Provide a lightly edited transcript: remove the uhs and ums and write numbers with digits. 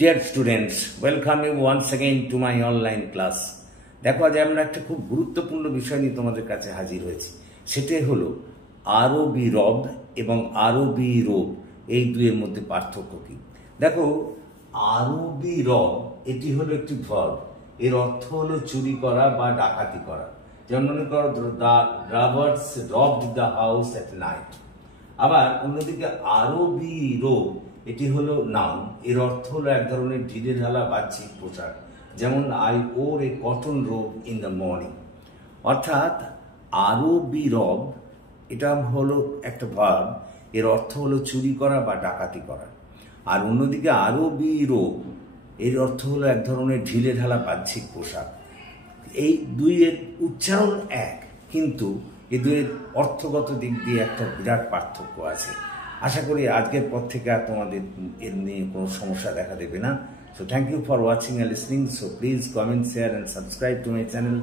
Dear students, welcome you once again to my online class. দেখো আজ আমরা একটা খুব গুরুত্বপূর্ণ বিষয় নিয়ে তোমাদের কাছে হাজির হয়েছি। সেটাই হলো আরবি রব এবং আরবি রব এই দুইয়ের মধ্যে পার্থক্য কি। দেখো আরবি রব এটি হলো একটি ভার্ব, এর অর্থ হলো চুরি করা বা ডাকাতি করা। যেমন মনে করো the robbers robbed the house at night. আবার অন্যদিকে আরবি রব এটি হলো নাউন, এর অর্থ হলো এক ধরনের ঢিলে ঢালা বাহ্যিক পোশাক। যেমন I or A cotton রোব in the morning. অর্থাৎ আরবি রব এটা হলো একটা ভার্ব, এর অর্থ হলো চুরি করা বা ডাকাতি করা। আর অন্যদিকে আরবি রোব এর অর্থ হলো এক ধরনের ঢিলে ঢালা বাহ্যিক পোশাক। এই দুইয়ের উচ্চারণ এক, কিন্তু এই দুইয়ের অর্থগত দিক দিয়ে একটা বিরাট পার্থক্য আছে। আশা করি আজকের পর থেকে আর তোমাদের এর নিয়ে কোনো সমস্যা দেখা দেবে না। So thank you for watching and listening. So please comment, share and subscribe to my channel.